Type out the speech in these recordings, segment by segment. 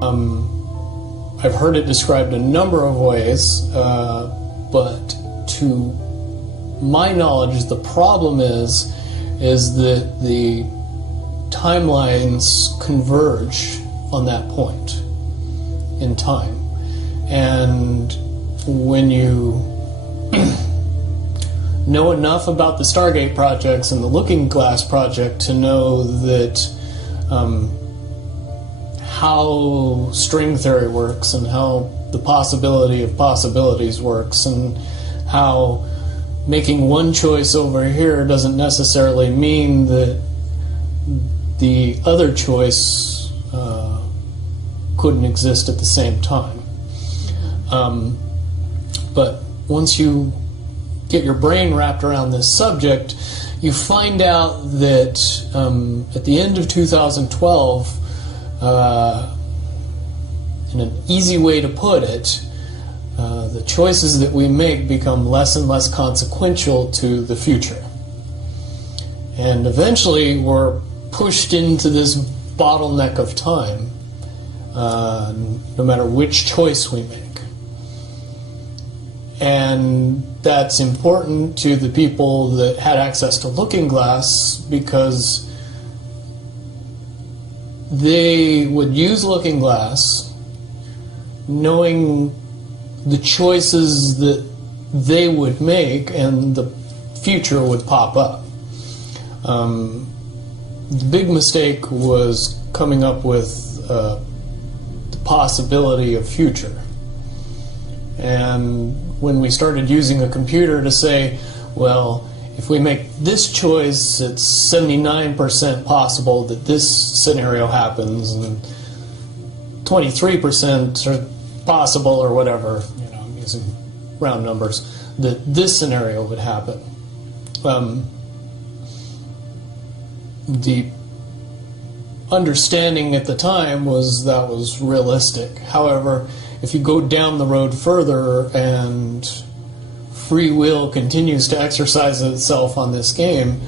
I've heard it described a number of ways, but to my knowledge, the problem is that the timelines converge on that point in time. And when you know enough about the Stargate projects and the Looking Glass project to know that how string theory works and how the possibility of possibilities works and how making one choice over here doesn't necessarily mean that the other choice couldn't exist at the same time. But once you get your brain wrapped around this subject, you find out that at the end of 2012, in an easy way to put it, the choices that we make become less and less consequential to the future. And eventually we're pushed into this bottleneck of time, no matter which choice we make. And that's important to the people that had access to Looking Glass because they would use Looking Glass knowing the choices that they would make and the future would pop up. The big mistake was coming up with the possibility of future. And when we started using a computer to say, well, if we make this choice, it's 79% possible that this scenario happens, and 23% are possible, or whatever, I'm using round numbers, that this scenario would happen. The understanding at the time was that was realistic. However, if you go down the road further and free will continues to exercise itself on this game,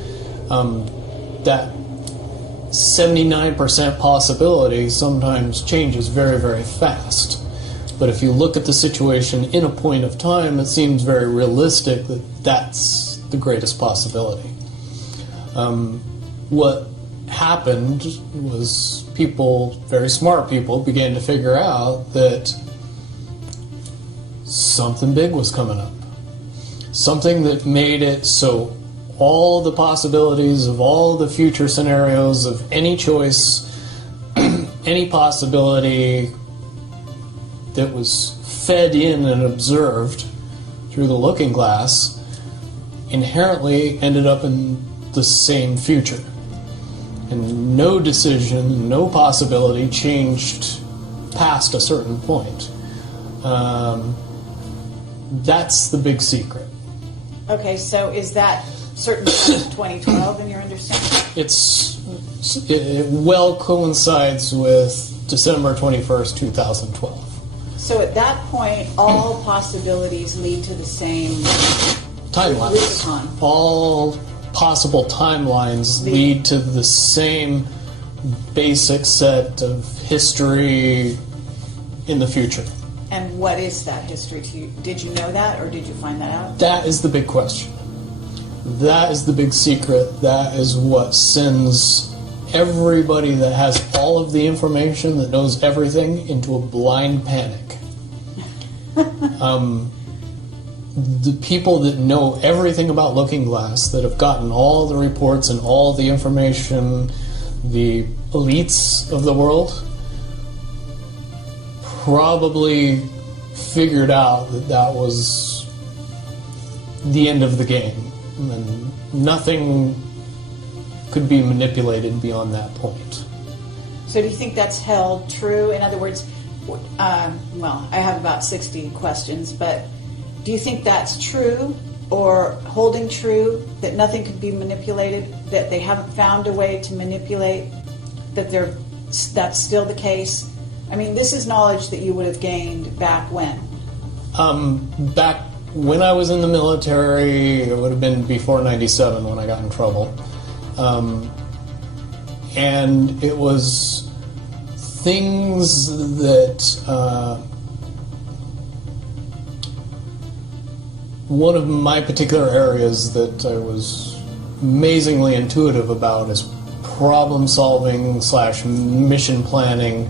that 79% possibility sometimes changes very, very fast. But if you look at the situation in a point of time, it seems very realistic that that's the greatest possibility. What happened was people, very smart people, began to figure out that something big was coming up. Something that made it so all the possibilities of all the future scenarios of any choice, any possibility that was fed in and observed through the Looking Glass inherently ended up in the same future. And no decision, no possibility changed past a certain point. That's the big secret. Okay, so is that certain 2012 in your understanding? It well coincides with December 21st, 2012. So at that point, all possibilities lead to the same timelines. Rubicon. All possible timelines lead to the same basic set of history in the future. And what is that history to you? Did you know that, or did you find that out? That is the big question. That is the big secret. That is what sends everybody that has all of the information, that knows everything, into a blind panic. The people that know everything about Looking Glass, that have gotten all the reports and all the information, the elites of the world, probably figured out that that was the end of the game. And nothing could be manipulated beyond that point. So do you think that's held true? In other words, well, I have about 60 questions, but do you think that's true or holding true, that nothing could be manipulated, that they haven't found a way to manipulate, that that's still the case? I mean, this is knowledge that you would have gained back when? Back when I was in the military, it would have been before 97 when I got in trouble. And it was things that one of my particular areas that I was amazingly intuitive about is problem solving / mission planning,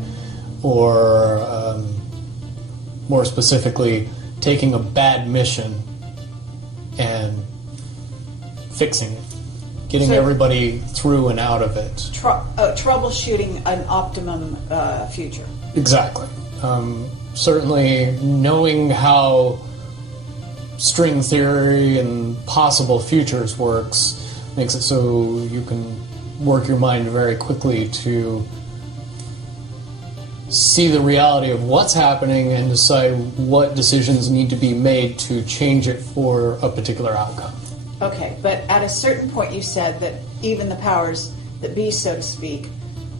or more specifically, taking a bad mission and fixing it, getting everybody through and out of it. Troubleshooting an optimum future. Exactly. Certainly knowing how string theory and possible futures works makes it so you can work your mind very quickly to see the reality of what's happening and decide what decisions need to be made to change it for a particular outcome. Okay, but at a certain point you said that even the powers that be, so to speak,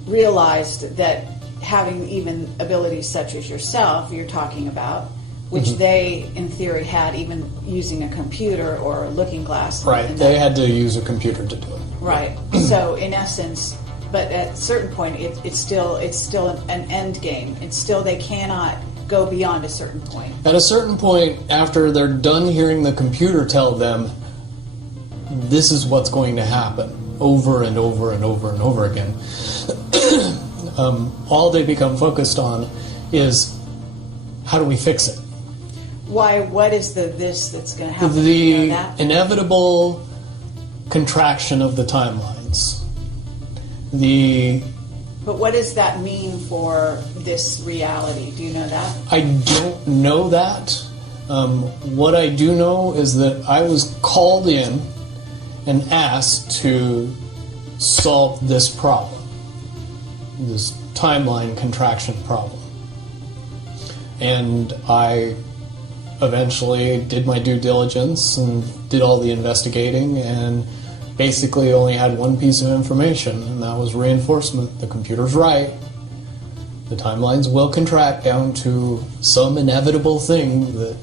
realized that having even abilities such as yourself, you're talking about, which they, in theory, had even using a computer or a looking glass. Right, they had to use a computer to do it. Right. So, in essence, but at a certain point, it's still an end game. It's still, they cannot go beyond a certain point. At a certain point, after they're done hearing the computer tell them, this is what's going to happen, over and over and over and over again, all they become focused on is, how do we fix it? Why? What is this that's going to happen? The inevitable contraction of the timelines. But what does that mean for this reality? Do you know that? I don't know that. What I do know is that I was called in and asked to solve this problem, this timeline contraction problem. And I eventually did my due diligence and did all the investigating, and basically only had one piece of information, and that was reinforcement. The computer's right. The timelines will contract down to some inevitable thing that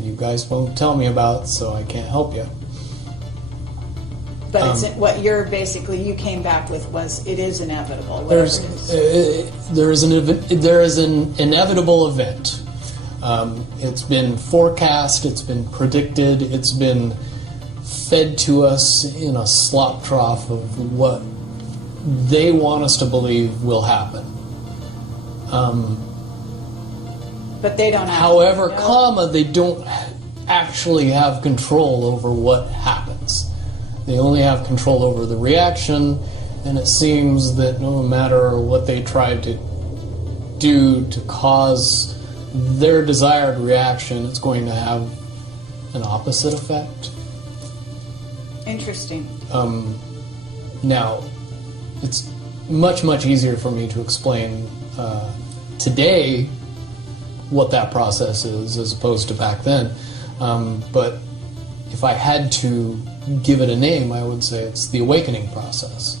you guys won't tell me about, so I can't help you. But it's, what you're basically, you came back with was, it is inevitable. There is an inevitable event. It's been forecast, it's been predicted, it's been fed to us in a slop trough of what they want us to believe will happen. But they don't. However, they don't actually have control over what happens. They only have control over the reaction, and it seems that no matter what they try to do to cause their desired reaction, it's going to have an opposite effect. Interesting. Now, it's much, much easier for me to explain today what that process is as opposed to back then. But if I had to give it a name, I would say it's the awakening process.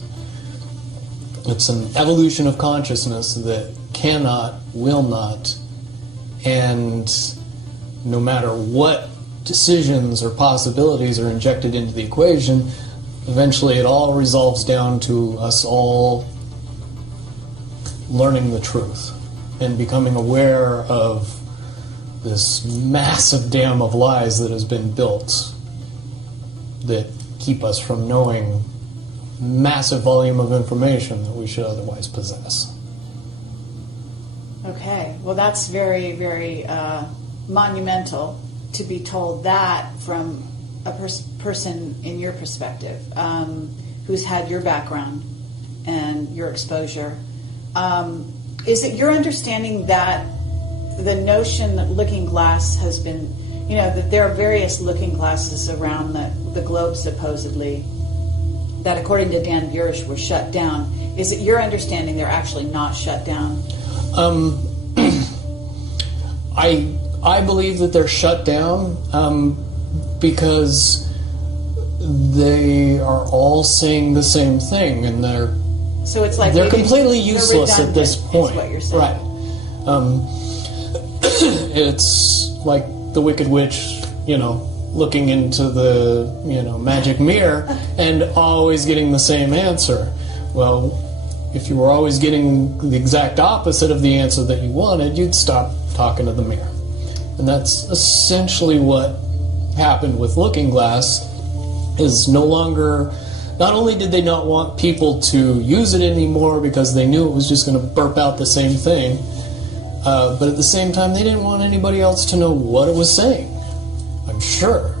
It's an evolution of consciousness that cannot, will not, and no matter what decisions or possibilities are injected into the equation, eventually it all resolves down to us all learning the truth and becoming aware of this massive dam of lies that has been built that keep us from knowing massive volume of information that we should otherwise possess. Okay, well that's very, very monumental to be told that from a person in your perspective, who's had your background and your exposure. Is it your understanding that the notion that looking glass has been, that there are various looking glasses around the globe supposedly, that according to Dan Burish were shut down? Is it your understanding they're actually not shut down? I believe that they're shut down because they are all saying the same thing, and they're completely useless at this point. Is what you're saying. Right. It's like the Wicked Witch, looking into the magic mirror and always getting the same answer. Well, if you were always getting the exact opposite of the answer that you wanted, you'd stop talking to the mirror. And that's essentially what happened with Looking Glass, is no longer, not only did they not want people to use it anymore because they knew it was just going to burp out the same thing, but at the same time they didn't want anybody else to know what it was saying, I'm sure.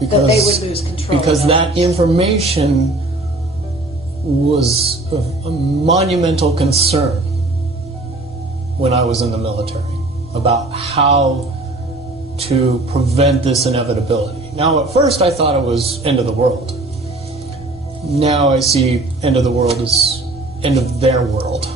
Because, that they would lose control. Because that information was a monumental concern when I was in the military about how to prevent this inevitability. Now, at first I thought it was end of the world. Now I see end of the world as end of their world.